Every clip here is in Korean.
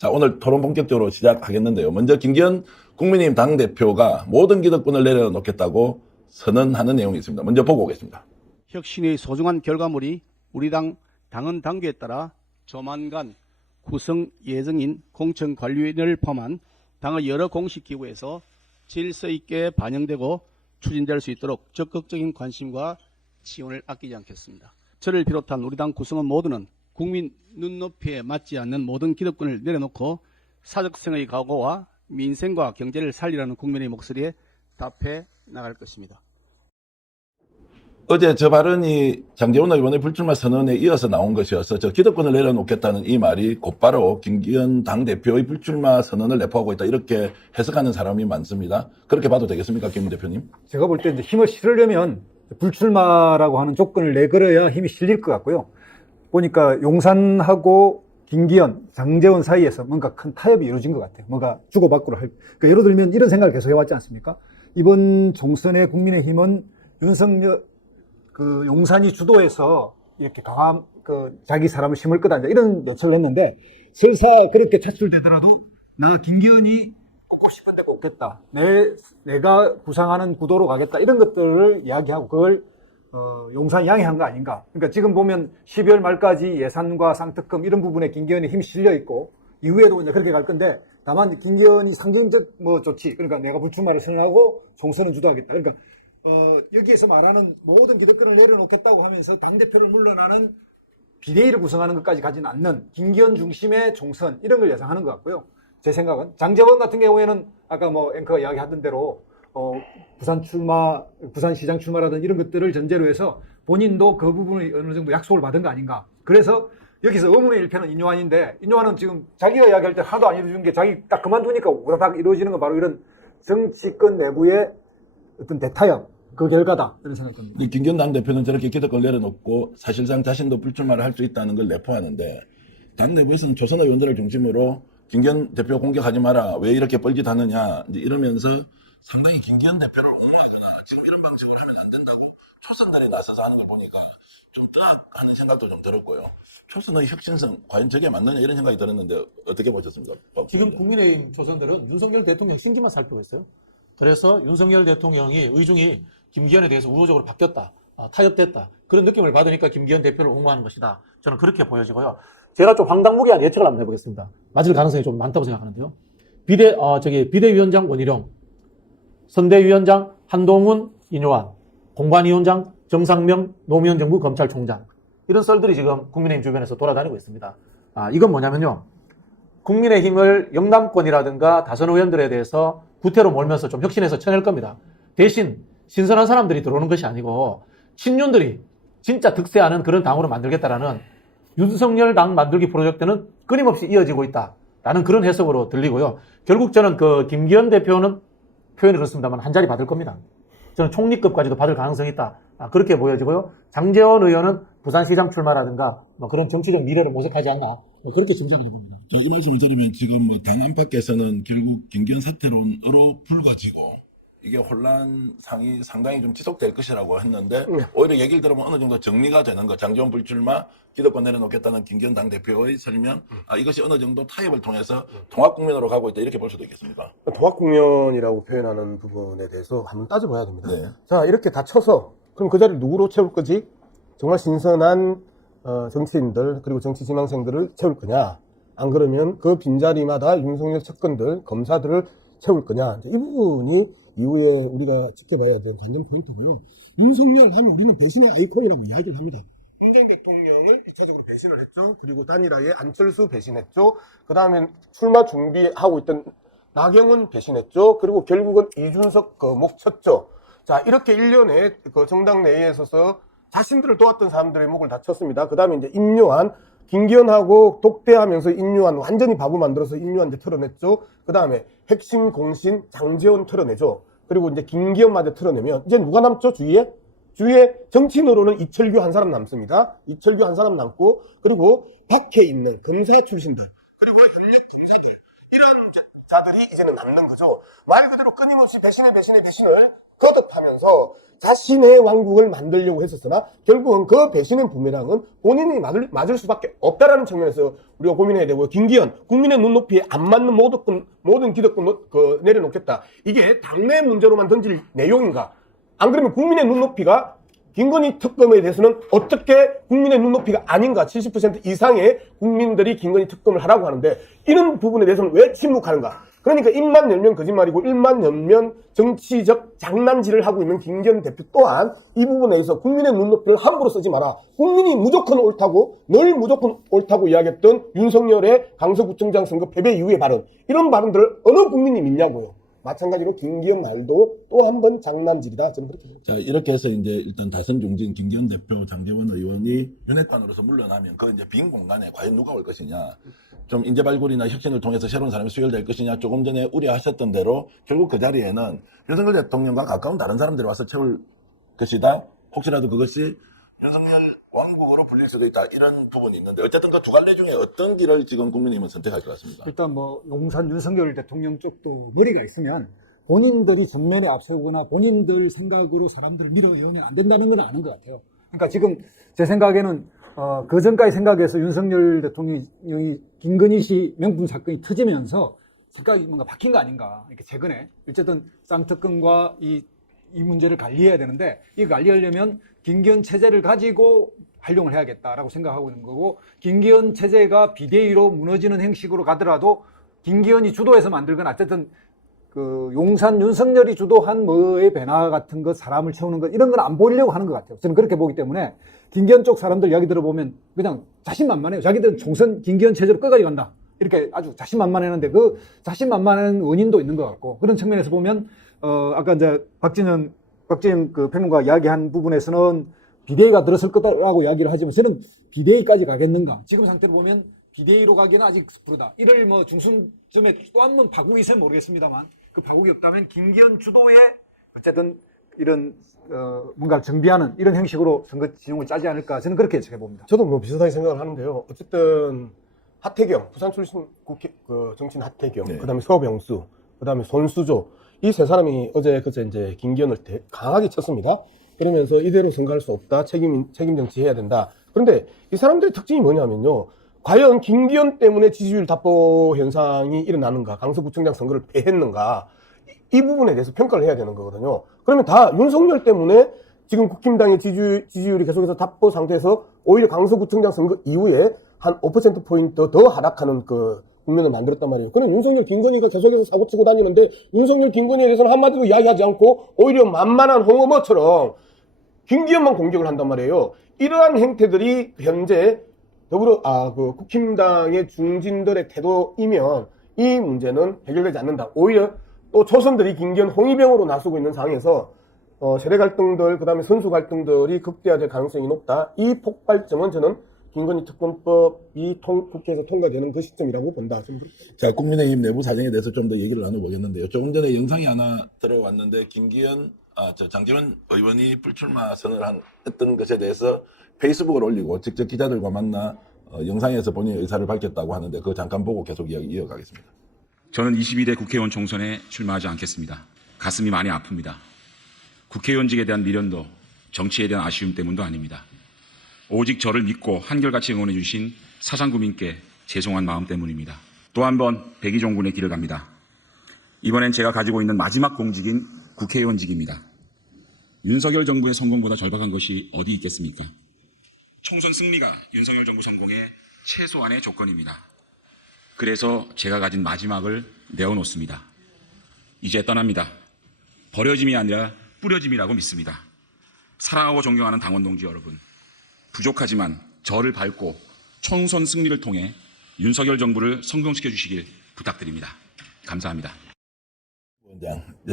자, 오늘 토론 본격적으로 시작하겠는데요. 먼저 김기현 국민의힘 당대표가 모든 기득권을 내려놓겠다고 선언하는 내용이 있습니다. 먼저 보고 오겠습니다. 혁신의 소중한 결과물이 우리 당은 당규에 따라 조만간 구성 예정인 공천관리위원회를 포함한 당의 여러 공식기구에서 질서 있게 반영되고 추진될 수 있도록 적극적인 관심과 지원을 아끼지 않겠습니다. 저를 비롯한 우리 당 구성원 모두는 국민 눈높이에 맞지 않는 모든 기득권을 내려놓고 사적성의 각오와 민생과 경제를 살리라는 국민의 목소리에 답해 나갈 것입니다. 어제 저 발언이 장제원 의원의 불출마 선언에 이어서 나온 것이어서 저 기득권을 내려놓겠다는 이 말이 곧바로 김기현 당대표의 불출마 선언을 내포하고 있다, 이렇게 해석하는 사람이 많습니다. 그렇게 봐도 되겠습니까, 김 대표님? 제가 볼 때 이제 힘을 실으려면 불출마라고 하는 조건을 내걸어야 힘이 실릴 것 같고요. 보니까 용산하고 김기현, 장제원 사이에서 뭔가 큰 타협이 이루어진 것 같아요. 뭔가 주고받고를 할. 그러니까 예를 들면 이런 생각을 계속 해왔지 않습니까? 이번 총선에 국민의힘은 윤석열, 용산이 주도해서 이렇게 강한, 자기 사람을 심을 거다, 이런 예측을 했는데, 설사 그렇게 차출되더라도, 나 김기현이 꼽고 싶은데 꼽겠다. 내가 구상하는 구도로 가겠다. 이런 것들을 이야기하고, 그걸, 용산이 양해한 거 아닌가. 그러니까 지금 보면 12월 말까지 예산과 상특금 이런 부분에 김기현이 힘이 실려 있고, 이후에도 이제 그렇게 갈 건데, 다만 김기현이 상징적 조치, 그러니까 내가 불출마를 선언하고 총선은 주도하겠다. 그러니까 여기에서 말하는 모든 기득권을 내려놓겠다고 하면서 당대표를 물러나는 비대위를 구성하는 것까지 가지는 않는 김기현 중심의 총선, 이런 걸 예상하는 것 같고요. 제 생각은 장제원 같은 경우에는 아까 앵커가 이야기하던 대로 부산시장 출마라든 이런 것들을 전제로 해서 본인도 그 부분을 어느 정도 약속을 받은 거 아닌가. 그래서 여기서 의문의 일패는 인요한인데, 인요한은 지금 자기가 이야기할 때 하나도 안 이루어진 게 자기 딱 그만두니까 우라닥 이루어지는 거, 바로 이런 정치권 내부의 어떤 대타협, 그 결과다, 이런 생각이 듭니다. 김기현 당대표는 저렇게 기득권을 내려놓고 사실상 자신도 불출마를 할 수 있다는 걸 내포하는데, 당 내부에서는 조선 의원들을 중심으로 김기현 대표 공격하지 마라, 왜 이렇게 뻘짓하느냐, 이제 이러면서 상당히 김기현 대표를 옹호하거나 지금 이런 방식으로 하면 안 된다고 초선들이 나서서 하는 걸 보니까 좀 뜨악 하는 생각도 좀 들었고요. 초선의 혁신성, 과연 저게 맞느냐, 이런 생각이 들었는데 어떻게 보셨습니까? 지금 국민의힘 초선들은 윤석열 대통령 심기만 살피고 있어요. 그래서 윤석열 대통령이 의중이 김기현에 대해서 우호적으로 바뀌었다, 타협됐다, 그런 느낌을 받으니까 김기현 대표를 옹호하는 것이다. 저는 그렇게 보여지고요. 제가 좀 황당무계한 예측을 한번 해보겠습니다. 맞을 가능성이 좀 많다고 생각하는데요. 비대위원장 원희룡, 선대위원장 한동훈, 인요한, 공관위원장 정상명, 노무현 정부 검찰총장, 이런 썰들이 지금 국민의힘 주변에서 돌아다니고 있습니다. 이건 뭐냐면요, 국민의힘을 영남권이라든가 다선 의원들에 대해서 구태로 몰면서 좀 혁신해서 쳐낼 겁니다. 대신 신선한 사람들이 들어오는 것이 아니고 친윤들이 진짜 득세하는 그런 당으로 만들겠다라는 윤석열 당 만들기 프로젝트는 끊임없이 이어지고 있다라는 그런 해석으로 들리고요. 결국 저는 김기현 대표는 표현이 그렇습니다만 한 자리 받을 겁니다. 저는 총리급까지도 받을 가능성이 있다, 그렇게 보여지고요. 장제원 의원은 부산시장 출마라든가 그런 정치적 미래를 모색하지 않나, 그렇게 짐작을 해봅니다. 이 말씀을 들으면 지금 당 안팎에서는 결국 김기현 사퇴론으로 불거지고 이게 혼란상이 상당히 좀 지속될 것이라고 했는데, 오히려 얘기를 들으면 어느 정도 정리가 되는 거, 장제원 불출마, 기득권 내려놓겠다는 김기현 당대표의 설명, 이것이 어느 정도 타협을 통해서 통합국면으로 가고 있다, 이렇게 볼 수도 있겠습니까? 통합국면이라고 표현하는 부분에 대해서 한번 따져봐야 됩니다. 네. 자, 이렇게 다 쳐서 그럼 그 자리를 누구로 채울 거지? 정말 신선한 정치인들, 그리고 정치 지망생들을 채울 거냐? 안 그러면 그 빈자리마다 윤석열 측근들, 검사들을 채울 거냐? 이 부분이 이후에 우리가 지켜봐야 될 관전 포인트고요. 윤석열 하면 우리는 배신의 아이콘이라고 이야기를 합니다. 문재인 대통령을 1차적으로 배신을 했죠. 그리고 단일화에 안철수 배신했죠. 그 다음에 출마 준비하고 있던 나경원 배신했죠. 그리고 결국은 이준석 목 쳤죠. 자, 이렇게 1년에 정당 내에 있어서 자신들을 도왔던 사람들의 목을 다 쳤습니다. 그 다음에 이제 인요한, 김기현하고 독대하면서 인요한 완전히 바보 만들어서 인요한 이제 털어냈죠. 그 다음에 핵심 공신 장제원 털어내죠. 그리고 이제 김기현마저 털어내면 이제 누가 남죠? 주위에 정치인으로는 이철규 한 사람 남습니다. 이철규 한 사람 남고, 그리고 밖에 있는 검사 출신들, 그리고 현역 검사들, 이런 자들이 이제는 남는 거죠. 말 그대로 끊임없이 배신을 거듭하면서 자신의 왕국을 만들려고 했었으나 결국은 그 배신의 부메랑은 본인이 맞을 수밖에 없다라는 측면에서 우리가 고민해야 되고요. 김기현, 국민의 눈높이에 안 맞는 모든 기득권 내려놓겠다. 이게 당내 문제로만 던질 내용인가? 안 그러면 국민의 눈높이가 김건희 특검에 대해서는 어떻게 국민의 눈높이가 아닌가? 70% 이상의 국민들이 김건희 특검을 하라고 하는데 이런 부분에 대해서는 왜 침묵하는가? 그러니까 입만 열면 거짓말이고 입만 열면 정치적 장난질을 하고 있는 김기현 대표 또한 이 부분에 있어 국민의 눈높이를 함부로 쓰지 마라. 국민이 무조건 옳다고 늘 무조건 옳다고 이야기했던 윤석열의 강서구청장 선거 패배 이후의 발언, 이런 발언들을 어느 국민이 믿냐고요. 마찬가지로 김기현 말도 또 한 번 장난질이다. 저는 그렇게 봅니다. 자, 이렇게 해서 이제 일단 다선 중진 김기현 대표, 장제원 의원이 윤핵관으로서 물러나면 그 이제 빈 공간에 과연 누가 올 것이냐, 좀 인재 발굴이나 혁신을 통해서 새로운 사람이 수혈될 것이냐, 조금 전에 우려하셨던 대로 결국 그 자리에는 윤석열 대통령과 가까운 다른 사람들이 와서 채울 것이다. 혹시라도 그것이 윤석열 왕국으로 불릴 수도 있다. 이런 부분이 있는데 어쨌든 그 두 갈래 중에 어떤 길을 지금 국민의힘은 선택할 것 같습니다. 일단 뭐 용산 윤석열 대통령 쪽도 머리가 있으면 본인들이 전면에 앞세우거나 본인들 생각으로 사람들을 밀어넣으면 안 된다는 건 아는 것 같아요. 그러니까 지금 제 생각에는 그 전까지 생각해서 윤석열 대통령이 김건희 씨 명품 사건이 터지면서 생각이 뭔가 바뀐 거 아닌가. 이렇게 최근에 어쨌든 쌍특검과 이 문제를 관리해야 되는데 이 관리하려면 김기현 체제를 가지고 활용을 해야겠다라고 생각하고 있는 거고, 김기현 체제가 비대위로 무너지는 형식으로 가더라도 김기현이 주도해서 만들거나 어쨌든 그 용산 윤석열이 주도한 뭐의 변화 같은 것, 사람을 채우는 것, 이런 건 안 보이려고 하는 것 같아요. 저는 그렇게 보기 때문에 김기현 쪽 사람들 이야기 들어보면 그냥 자신만만해요. 자기들은 총선 김기현 체제로 끝까지 간다, 이렇게 아주 자신만만했는데 그 자신만만한 원인도 있는 것 같고, 그런 측면에서 보면 아까 이제 박진영 그 평론가 이야기한 부분에서는 비대위가 들었을 거다라고 이야기를 하지만 저는 비대위까지 가겠는가? 지금 상태로 보면 비대위로 가기는 아직 섣부르다. 이를 뭐 중순쯤에 또 한 번 파국이 있으면 모르겠습니다만 그 파국이 없다면 김기현 주도의 어쨌든 이런 뭔가를 정비하는 이런 형식으로 선거 진영을 짜지 않을까, 저는 그렇게 예측해 봅니다. 저도 뭐 비슷하게 생각을 하는데요. 어쨌든 하태경, 부산 출신 정치인 하태경, 네. 그다음에 서병수, 그다음에 손수조, 이 세 사람이 어제 그제 이제 김기현을 강하게 쳤습니다. 그러면서 이대로 선거할 수 없다, 책임 정치해야 된다. 그런데 이 사람들의 특징이 뭐냐면요, 과연 김기현 때문에 지지율 답보 현상이 일어나는가, 강서구청장 선거를 패했는가, 이 부분에 대해서 평가를 해야 되는 거거든요. 그러면 다 윤석열 때문에 지금 국힘당의 지지율이 계속해서 답보 상태에서 오히려 강서구청장 선거 이후에 한 5%포인트 더 하락하는 그 국면을 만들었단 말이에요. 그럼 윤석열, 김건희가 계속해서 사고치고 다니는데 윤석열, 김건희에 대해서는 한마디도 이야기하지 않고 오히려 만만한 홍어머처럼 김기현만 공격을 한단 말이에요. 이러한 행태들이 현재 그 국힘당의 중진들의 태도이면 이 문제는 해결되지 않는다. 오히려 또 초선들이 김기현 홍위병으로 나서고 있는 상황에서 세대 갈등들, 그 다음에 선수 갈등들이 극대화될 가능성이 높다. 이 폭발점은 저는 김건희 특검법이 국회에서 통과되는 그 시점이라고 본다. 자, 국민의힘 내부 사정에 대해서 좀 더 얘기를 나눠보겠는데요. 조금 전에 영상이 하나 들어왔는데 장제원 의원이 불출마 선언을 했던 것에 대해서 페이스북을 올리고 직접 기자들과 만나 영상에서 본인의 의사를 밝혔다고 하는데 그거 잠깐 보고 계속 이야기 이어가겠습니다. 저는 22대 국회의원 총선에 출마하지 않겠습니다. 가슴이 많이 아픕니다. 국회의원직에 대한 미련도 정치에 대한 아쉬움 때문도 아닙니다. 오직 저를 믿고 한결같이 응원해 주신 사상구민께 죄송한 마음 때문입니다. 또 한 번 백의종군의 길을 갑니다. 이번엔 제가 가지고 있는 마지막 공직인 국회의원직입니다. 윤석열 정부의 성공보다 절박한 것이 어디 있겠습니까? 총선 승리가 윤석열 정부 성공의 최소한의 조건입니다. 그래서 제가 가진 마지막을 내어놓습니다. 이제 떠납니다. 버려짐이 아니라 뿌려짐이라고 믿습니다. 사랑하고 존경하는 당원 동지 여러분, 부족하지만 저를 밟고 총선 승리를 통해 윤석열 정부를 성공시켜 주시길 부탁드립니다. 감사합니다.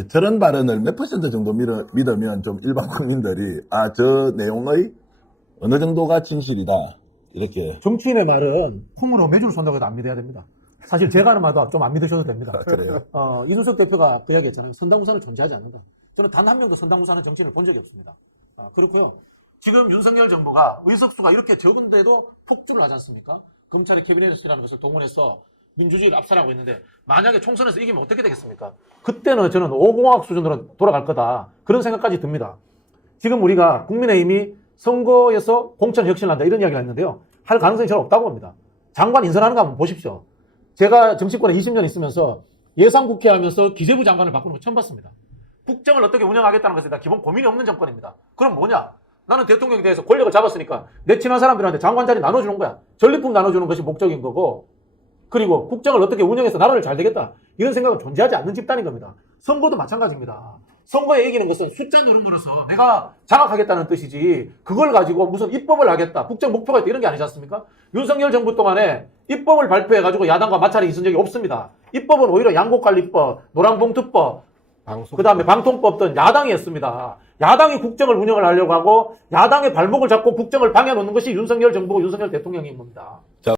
저런 발언을 몇 퍼센트 정도 믿으면 좀 일반 국민들이 저 내용의 어느 정도가 진실이다, 이렇게. 정치인의 말은 콩으로 매주를 쏜다고 해도 안 믿어야 됩니다. 사실 제가 하는 말도 좀 안 믿으셔도 됩니다. 그래요? 이준석 대표가 그 이야기 했잖아요. 선당우사는 존재하지 않는다. 저는 단 한 명도 선당우사하는 정치인을 본 적이 없습니다. 그렇고요. 지금 윤석열 정부가 의석수가 이렇게 적은데도 폭주를 하지 않습니까? 검찰의 캐비넷이라는 것을 동원해서 민주주의를 압살하고 있는데 만약에 총선에서 이기면 어떻게 되겠습니까? 그때는 저는 5공화국 수준으로 돌아갈 거다. 그런 생각까지 듭니다. 지금 우리가 국민의힘이 선거에서 공천 혁신을 한다 이런 이야기를 했는데요. 할 가능성이 저는 없다고 봅니다. 장관 인선하는 거 한번 보십시오. 제가 정치권에 20년 있으면서 예산국회 하면서 기재부 장관을 바꾸는 거 처음 봤습니다. 국정을 어떻게 운영하겠다는 것에 대한 기본 고민이 없는 정권입니다. 그럼 뭐냐? 나는 대통령에 대해서 권력을 잡았으니까 내 친한 사람들한테 장관 자리 나눠주는 거야. 전리품 나눠주는 것이 목적인 거고, 그리고 국정을 어떻게 운영해서 나라를 잘 되겠다 이런 생각은 존재하지 않는 집단인 겁니다. 선거도 마찬가지입니다. 선거에 이기는 것은 숫자 누름으로써 내가 장악하겠다는 뜻이지 그걸 가지고 무슨 입법을 하겠다, 국정 목표가 있다 이런 게 아니지 않습니까? 윤석열 정부 동안에 입법을 발표해가지고 야당과 마찰이 있은 적이 없습니다. 입법은 오히려 양곡관리법, 노란봉투법, 그 다음에 방통법 등 야당이 했습니다. 야당이 국정을 운영을 하려고 하고 야당의 발목을 잡고 국정을 방해해 놓는 것이 윤석열 정부고 윤석열 대통령인 겁니다.